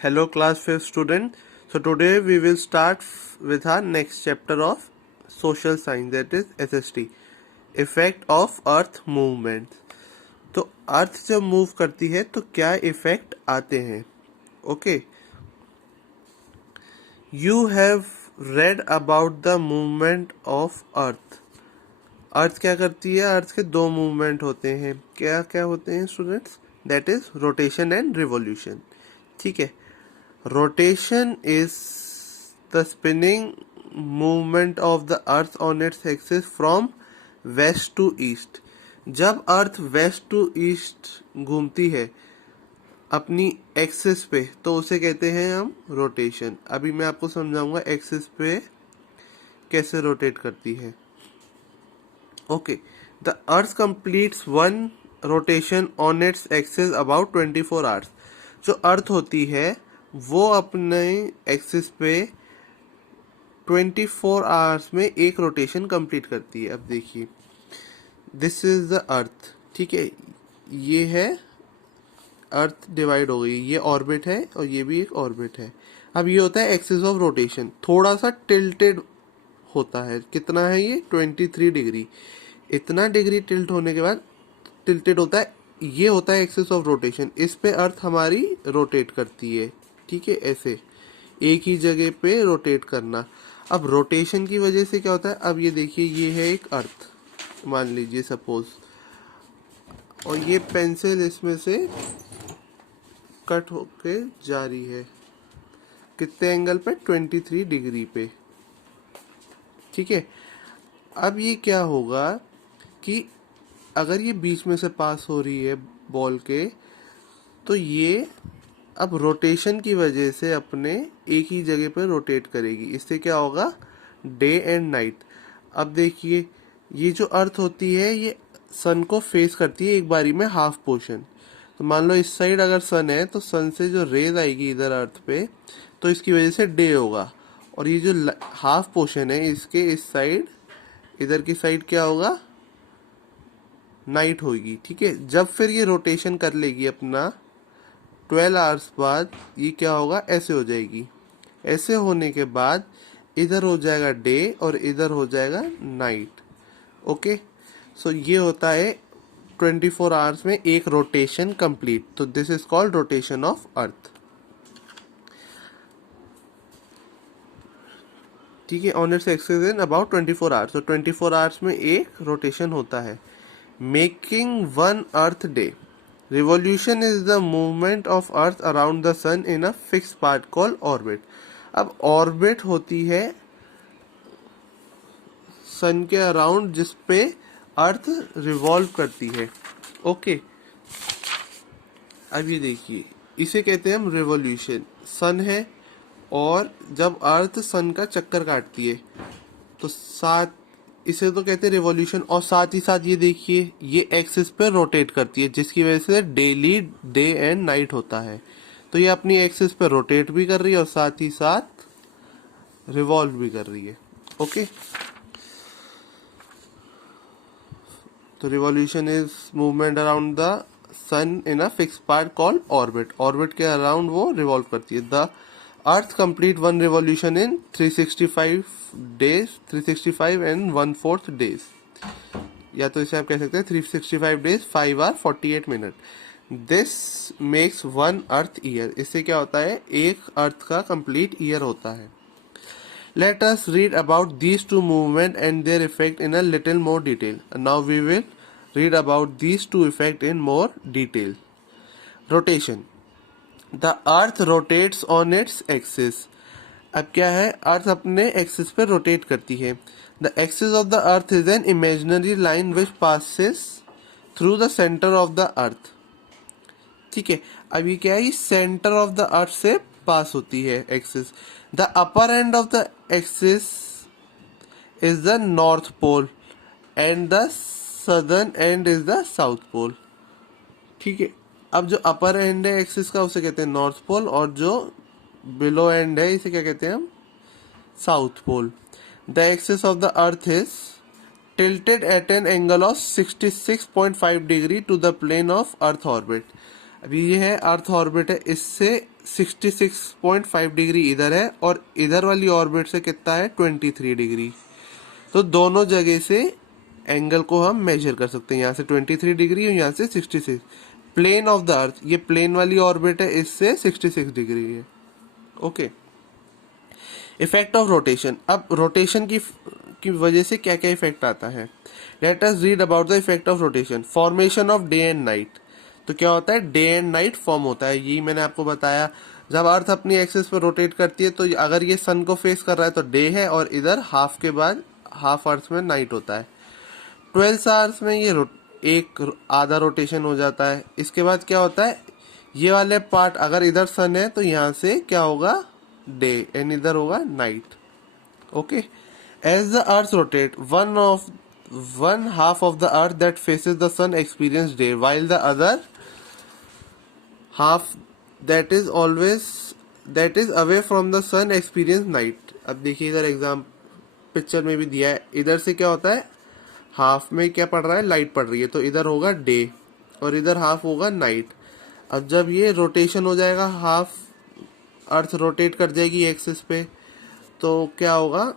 Hello class 5th student. So today we will start with our next chapter of social science, that is SST, effect of earth movement. तो अर्थ जब move करती है तो क्या effect आते हैं. Okay, you have read about the movement of earth. Earth क्या करती है? अर्थ के दो मूवमेंट होते हैं. क्या क्या होते हैं students? That is rotation and revolution. ठीक है. Rotation is the spinning movement of the earth on its axis from west to east. जब अर्थ वेस्ट टू ईस्ट घूमती है अपनी एक्सिस पे तो उसे कहते हैं हम रोटेशन. अभी मैं आपको समझाऊंगा एक्सिस पे कैसे रोटेट करती है. Okay, the earth completes one rotation on its axis about 24 hours. जो अर्थ होती है वो अपने एक्सिस पे 24 आवर्स में एक रोटेशन कंप्लीट करती है. अब देखिए, दिस इज द अर्थ. ठीक है, ये है अर्थ डिवाइड हो गई. ये ऑर्बिट है और ये भी एक ऑर्बिट है. अब ये होता है एक्सिस ऑफ रोटेशन. थोड़ा सा टिल्टेड होता है. कितना है ये? 23 डिग्री. इतना डिग्री टिल्ट होने के बाद टिल्टेड होता है. ये होता है एक्सिस ऑफ रोटेशन. इस पे अर्थ हमारी रोटेट करती है. ठीक है, ऐसे एक ही जगह पे रोटेट करना. अब रोटेशन की वजह से क्या होता है? अब ये देखिए, ये है एक अर्थ मान लीजिए सपोज, और ये पेंसिल इसमें से कट होके जा रही है. कितने एंगल पे? 23 डिग्री पे. ठीक है. अब ये क्या होगा कि अगर ये बीच में से पास हो रही है बॉल के, तो ये अब रोटेशन की वजह से अपने एक ही जगह पर रोटेट करेगी. इससे क्या होगा? Day and night. अब देखिए, ये जो अर्थ होती है ये सन को फेस करती है एक बारी में हाफ पोर्शन. तो मान लो इस साइड अगर सन है तो सन से जो रेज आएगी इधर अर्थ पे, तो इसकी वजह से डे होगा. और ये जो हाफ पोर्शन है इसके इस साइड, इधर की साइड क्या होगा? नाइट होगी. ठीक है. जब फिर ये रोटेशन कर लेगी अपना 12 आवर्स बाद, ये क्या होगा? ऐसे हो जाएगी. ऐसे होने के बाद इधर हो जाएगा डे और इधर हो जाएगा नाइट. ओके, सो ये होता है 24 आवर्स में एक रोटेशन कंप्लीट. तो this is called rotation of earth. ठीक है, on its axis in about 24 hours. तो 24 आवर्स में एक रोटेशन होता है. Making one earth day. Revolution is the movement of Earth around the Sun in a fixed part called orbit. अब orbit होती है सन के अराउंड जिसपे अर्थ रिवॉल्व करती है. ओके, अब ये देखिए, इसे कहते हैं हम रिवॉल्यूशन. सन है और जब अर्थ सन का चक्कर काटती है तो साथ इसे तो कहते हैं रिवॉल्यूशन. और साथ ही साथ ये देखिए, ये एक्सिस पे रोटेट करती है जिसकी वजह से डेली डे एंड नाइट होता है. तो ये अपनी एक्सिस पे रोटेट भी कर रही है और साथ ही साथ रिवॉल्व भी कर रही है. ओके, तो revolution is movement around the sun in a fix part called orbit. Orbit के अराउंड वो रिवॉल्व करती है. The earth complete one revolution in 365 days, 365 and 1/4 days. या तो इसे आप कह सकते हैं 365 days 5 hour 48 minute. This makes one earth year. इससे क्या होता है? एक अर्थ का कंप्लीट ईयर होता है. Let us read about these two movement and their effect in a little more detail. Now we will read about these two effect in more detail. Rotation. The earth rotates on its axis. अब क्या है? अर्थ अपने axis पे rotate करती है. The axis of the earth is an imaginary line which passes through the centre of the अर्थ. ठीक है. अब ये क्या है? सेंटर ऑफ द अर्थ से पास होती है axis. The upper end of the axis is the north pole and the southern end is the south pole. ठीक है. अब जो अपर एंड है एक्सिस का उसे कहते हैं नॉर्थ पोल, और जो बिलो एंड है इसे क्या कहते हैं हम? South pole. The axis of the earth is tilted at an angle of 66.5 degree to the plane of earth orbit. अभी ये है अर्थ ऑर्बिट है, इससे 66.5 डिग्री इधर है और इधर वाली ऑर्बिट से कितना है 23 डिग्री। तो दोनों जगह से एंगल को हम मेजर कर सकते हैं, यहाँ से 23 डिग्री और यहाँ से 66। प्लेन ऑफ द अर्थ, ये प्लेन वाली ऑर्बिट है, इससे 66 डिग्री है। ओके। इफेक्ट ऑफ रोटेशन, अब रोटेशन की वजह से क्या क्या इफेक्ट आता है। Let us read about the effect of rotation. Formation of day and night, तो क्या होता है, डे एंड नाइट फॉर्म होता है। यही मैंने आपको बताया, जब अर्थ अपनी एक्सिस पर रोटेट करती है तो अगर ये सन को फेस कर रहा है तो डे है, और इधर हाफ के बाद हाफ अर्थ में नाइट होता है। 12 आवर्स में ये एक आधा रोटेशन हो जाता है। इसके बाद क्या होता है, ये वाले पार्ट अगर इधर सन है तो यहाँ से क्या होगा, डे, एंड इधर होगा night. Okay. As the earth rotate, one half of the earth that faces the sun experience day, while the other half that is away from the sun experience night। अब देखिए इधर exam picture में भी दिया है, इधर से क्या होता है, हाफ में क्या पड़ रहा है, लाइट पड़ रही है, तो इधर होगा डे और इधर हाफ होगा नाइट। अब जब ये रोटेशन हो जाएगा, हाफ अर्थ रोटेट कर जाएगी एक्सिस पे, तो क्या होगा,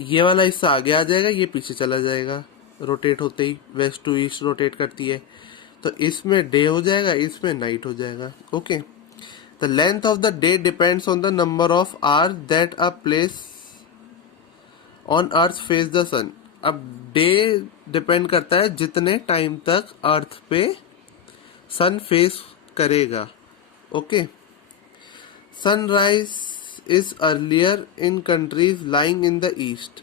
ये वाला हिस्सा आगे आ जाएगा, ये पीछे चला जाएगा। रोटेट होते ही वेस्ट टू ईस्ट रोटेट करती है, तो इसमें डे हो जाएगा, इसमें नाइट हो जाएगा। Okay. The length of the day depends on the number of hours that a place on earth face the sun. अब डे डिपेंड करता है जितने टाइम तक अर्थ पे सन फेस करेगा। Okay. Sunrise is earlier in countries lying in the east.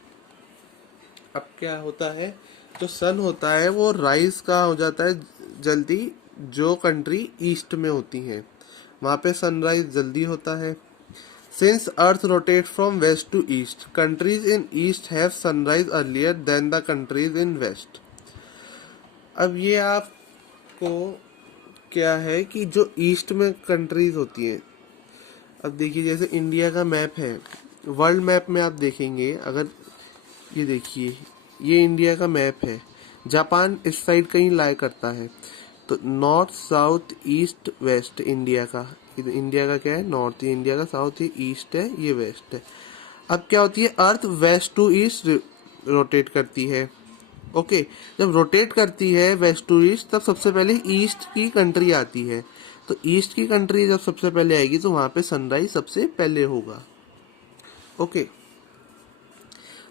अब क्या होता है, जो सन होता है वो राइज का हो जाता है जल्दी, जो कंट्री ईस्ट में होती है वहां पे सनराइज जल्दी होता है। Since earth rotate from west to east, countries in east have sunrise earlier than the countries in west. अब ये आपको क्या है कि जो ईस्ट में कंट्रीज होती हैं, अब देखिए जैसे इंडिया का मैप है, वर्ल्ड मैप में आप देखेंगे, अगर ये देखिए ये इंडिया का मैप है, जापान इस साइड कहीं लाई करता है, तो north south east west India का, इंडिया का क्या है, नॉर्थ, इंडिया का साउथ, ये ईस्ट है, ये वेस्ट है। अब क्या होती है, अर्थ वेस्ट टू ईस्ट रोटेट करती है। ओके। जब रोटेट करती है वेस्ट टू ईस्ट, तब सबसे पहले ईस्ट की कंट्री आती है, तो ईस्ट की कंट्री जब सबसे पहले आएगी तो वहां पे सनराइज सबसे पहले होगा। Okay.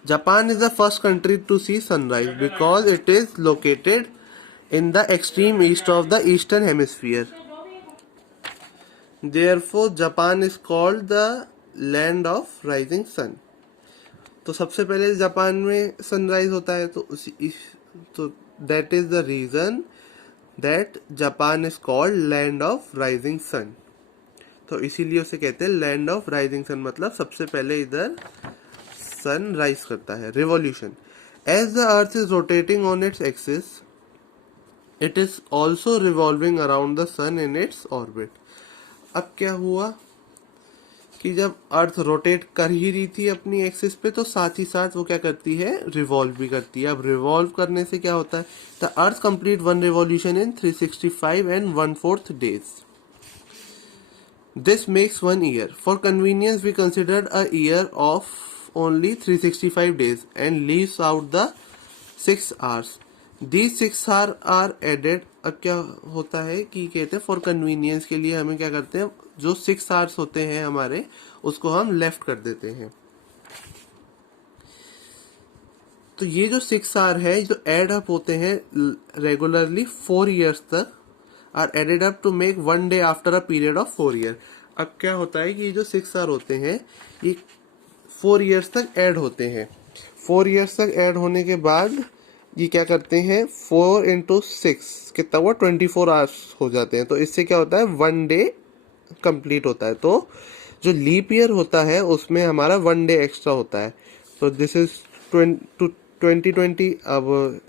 Japan is the first country to see sunrise because it is located in the extreme east of the eastern hemisphere. Therefore Japan is called the land of rising sun. तो सबसे पहले Japan में sunrise होता है, तो that is the reason that Japan is called land of rising sun. तो इसीलिए उसे कहते हैं लैंड ऑफ राइजिंग सन, मतलब सबसे पहले इधर सन राइज करता है। Revolution, as the earth is rotating on its axis, it is also revolving around the sun in its orbit. अब क्या हुआ कि जब अर्थ रोटेट कर ही रही थी अपनी एक्सिस पे, तो साथ ही साथ वो क्या करती है, रिवॉल्व भी करती है। अब रिवॉल्व करने से क्या होता है, the earth complete one revolution in 365 and 1/4 days. This makes 1 year. For convenience, we considered a year of only 365 days and leaves out the 6 hours. These 6 hours are added. अब क्या होता है कि कहते हैं फॉर कन्वीनियंस के लिए हमें क्या करते हैं, जो 6 आवर्स होते हैं हमारे, उसको हम लेफ्ट कर देते हैं। तो ये जो 6 आवर है, जो एड अप होते हैं रेगुलरली 4 years तक, are added up to make 1 day after a period of 4 year। अब क्या होता है कि ये जो 6 आवर होते हैं ये 4 years तक ऐड होते हैं। 4 years तक ऐड होने के बाद ये क्या करते हैं, 4 into 6 कितना हुआ, 24 आवर्स हो जाते हैं। तो इससे क्या होता है, 1 day कंप्लीट होता है। तो जो लीप ईयर होता है उसमें हमारा 1 day एक्स्ट्रा होता है। तो दिस इज 2020, अब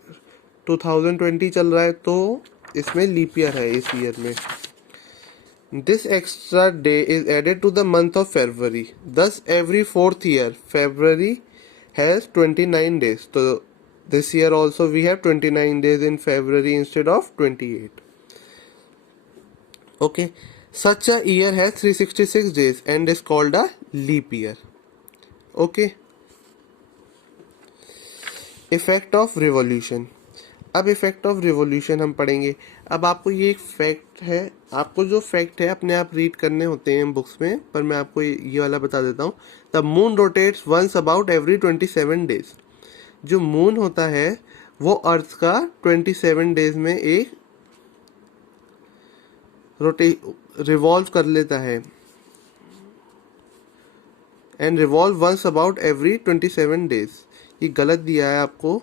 2020 चल रहा है, तो इसमें लीप ईयर है इस ईयर में। This extra day is added to the month of February, thus every 4th year February has 29 days. तो this year also we have 29 days in February instead of 28. Okay. Such a year has 366 days and is called a leap year. Okay. Effect of revolution. अब effect of revolution हम पढ़ेंगे. अब आपको ये एक fact है, आपको जो फैक्ट है अपने आप रीड करने होते हैं बुक्स में, पर मैं आपको ये वाला बता देता हूँ. The moon rotates once about every 27 days. जो मून होता है वो अर्थ का 27 डेज में एक रिवॉल्व कर लेता है. And revolve once about every 27 days. ये गलत दिया है आपको.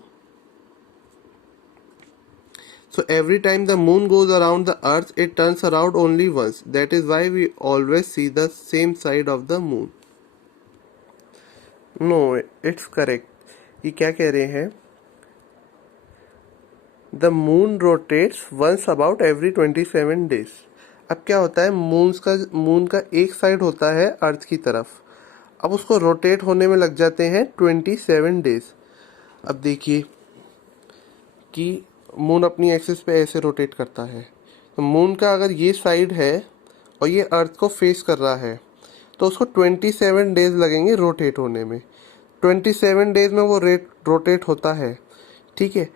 So every time the moon goes around the earth, it turns around only once. That is why we always see the same side of the moon. No, it's correct. ये क्या कह रहे हैं? The moon rotates once about every 27 days. अब क्या होता है, moon का एक साइड होता है अर्थ की तरफ. अब उसको रोटेट होने में लग जाते हैं 27 डेज. अब देखिए कि मून अपनी एक्सिस पे ऐसे रोटेट करता है. तो मून का अगर ये साइड है और ये अर्थ को फेस कर रहा है तो उसको 27 डेज लगेंगे रोटेट होने में. 27 डेज में वो रोटेट होता है, ठीक है.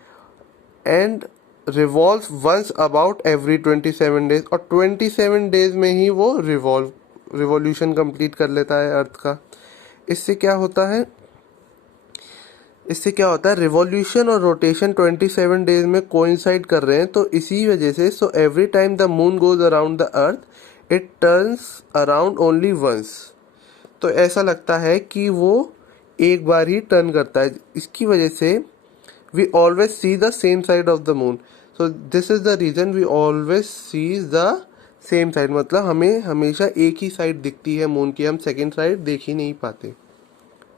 And revolve once about every 27 days. और 27 डेज में ही वो रिवॉल्यूशन कंप्लीट कर लेता है अर्थ का. इससे क्या होता है, रिवॉल्यूशन और रोटेशन 27 डेज में कोइंसाइड कर रहे हैं. तो इसी वजह से so every time the moon goes around the earth it turns around only once. तो ऐसा लगता है कि वो एक बार ही टर्न करता है. इसकी वजह से we always see the same side of the moon. So this is the reason we always see the same side. मतलब हमें हमेशा एक ही साइड दिखती है मून की, हम सेकेंड साइड देख ही नहीं पाते.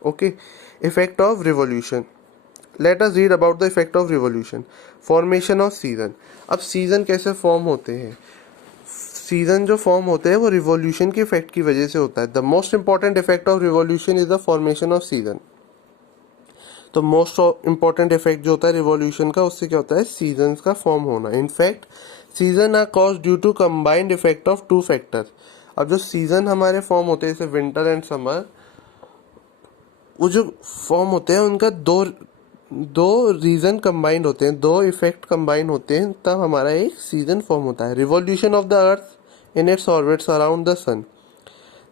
Okay. Effect of revolution. Late us read about the effect of revolution. Formation off season. अब सीजन कैसे फॉर्म होते हैं? सीजन जो फॉर्म होते हैं वो रिवॉल्यूशन के इफेक्ट की वजह से होता है. The most important effect of revolution is the formation off season. तो मोस्ट इंपॉर्टेंट इफेक्ट जो होता है रिवॉल्यूशन का, उससे क्या होता है, सीजन्स का फॉर्म होना. In fact season are caused due to combined effect of 2 factor. अब जो सीजन हमारे फॉर्म होते हैं जैसे विंटर एंड समर, वो जो फॉर्म होते हैं उनका दो रीजन कंबाइंड होते हैं, 2 इफेक्ट कंबाइन होते हैं, तब हमारा एक सीजन फॉर्म होता है. Revolution of the earth in its orbits around the sun.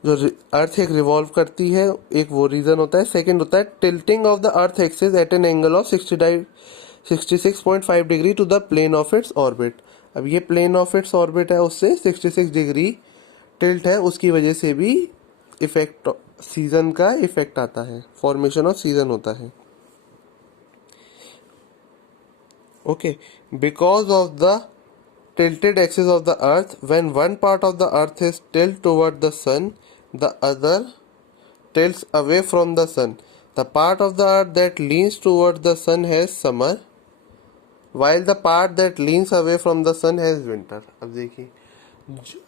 जो अर्थ एक रिवॉल्व करती है, एक वो रीजन होता है. सेकंड होता है tilting of the earth axis at an angle of 66.5 degree to the plane of its orbit. अब ये प्लेन ऑफ इट्स ऑर्बिट है, उससे 66 डिग्री टिल्ट है, उसकी वजह से भी इफेक्ट सीजन का इफेक्ट आता है, फॉर्मेशन ऑफ सीजन होता है. Okay. Because of the tilted axis of the earth, when one part of the earth is tilted toward the sun, the other tilts away from the sun. The part of the earth that leans toward the sun has summer, while the part that leans away from the sun has winter. अब देखिए,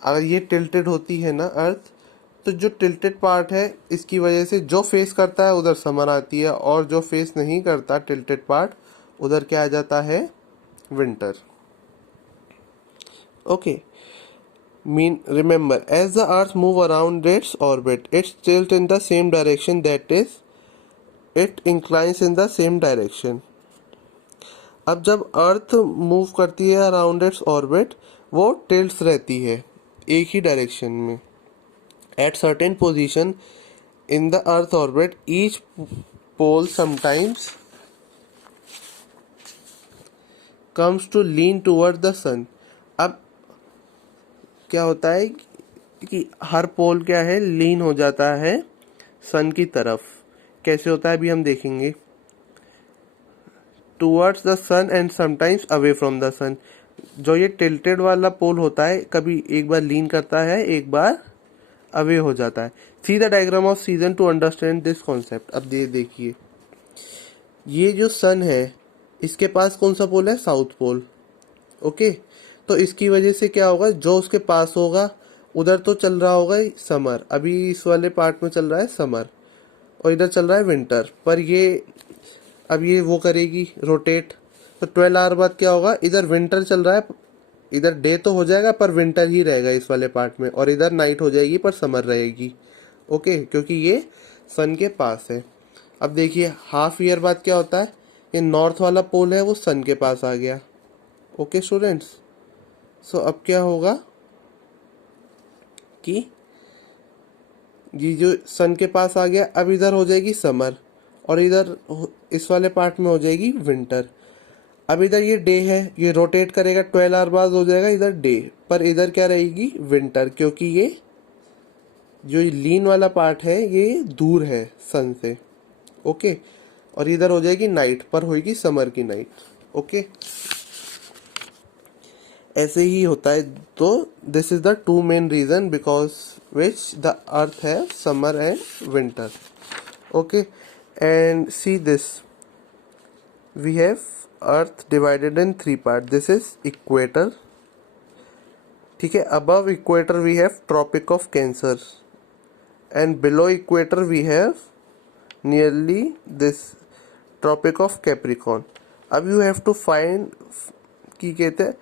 अगर ये tilted होती है ना अर्थ, तो जो tilted part है इसकी वजह से जो फेस करता है उधर समर आती है, और जो फेस नहीं करता tilted part, उधर क्या आ जाता है, winter. Okay. Remember, as the earth move around its orbit, it tilts in the same direction, that is, it inclines in the same direction. अब जब अर्थ मूव करती है अराउंड इट्स ऑर्बिट, वो टिल्ट्स रहती है एक ही डायरेक्शन में. At certain position in the earth orbit, each pole sometimes comes to lean toward the sun. अब क्या होता है कि हर पोल क्या है, लीन हो जाता है सन की तरफ. कैसे होता है अभी हम देखेंगे. Towards the sun and sometimes away from the sun. जो ये टिल्टेड वाला पोल होता है, कभी एक बार लीन करता है, एक बार अवे हो जाता है. See the diagram off season two understand this concept. अब देखिए, ये जो सन है इसके पास कौन सा पोल है, साउथ पोल. ओके. तो इसकी वजह से क्या होगा, जो उसके पास होगा उधर तो चल रहा होगा समर, अभी इस वाले पार्ट में चल रहा है समर, और इधर चल रहा है विंटर. पर ये अब ये वो करेगी रोटेट, तो 12 आवर बाद क्या होगा, इधर विंटर चल रहा है इधर डे तो हो जाएगा पर विंटर ही रहेगा इस वाले पार्ट में, और इधर नाइट हो जाएगी पर समर रहेगी। ओके, क्योंकि ये सन के पास है। अब देखिए हाफ ईयर बाद क्या होता है, ये नॉर्थ वाला पोल है वो सन के पास आ गया। ओके स्टूडेंट्स, सो अब क्या होगा कि ये जो सन के पास आ गया, अब इधर हो जाएगी समर और इधर इस वाले पार्ट में हो जाएगी विंटर। अब इधर ये डे है, ये रोटेट करेगा 12 आवर बाद हो जाएगा इधर डे, पर इधर क्या रहेगी विंटर, क्योंकि ये जो लीन वाला पार्ट है ये दूर है सन से। ओके, और इधर हो जाएगी नाइट, पर होगी समर की नाइट। ओके, ऐसे ही होता है। तो this is the two main reason because which the earth है summer and winter. Okay, and see this, we have earth divided in 3 part. This is equator, ठीक है। Above equator we have tropic of cancer and below equator we have nearly this tropic of capricorn. अब you have to find कि कहते हैं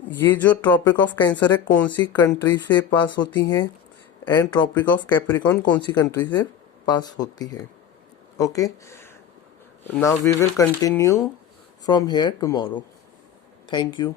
ये जो tropic of cancer है कौन सी कंट्री से पास होती हैं एंड ट्रॉपिक ऑफ कैप्रिकॉन कौन सी कंट्री से पास होती है। Okay, now we will continue from here tomorrow. Thank you.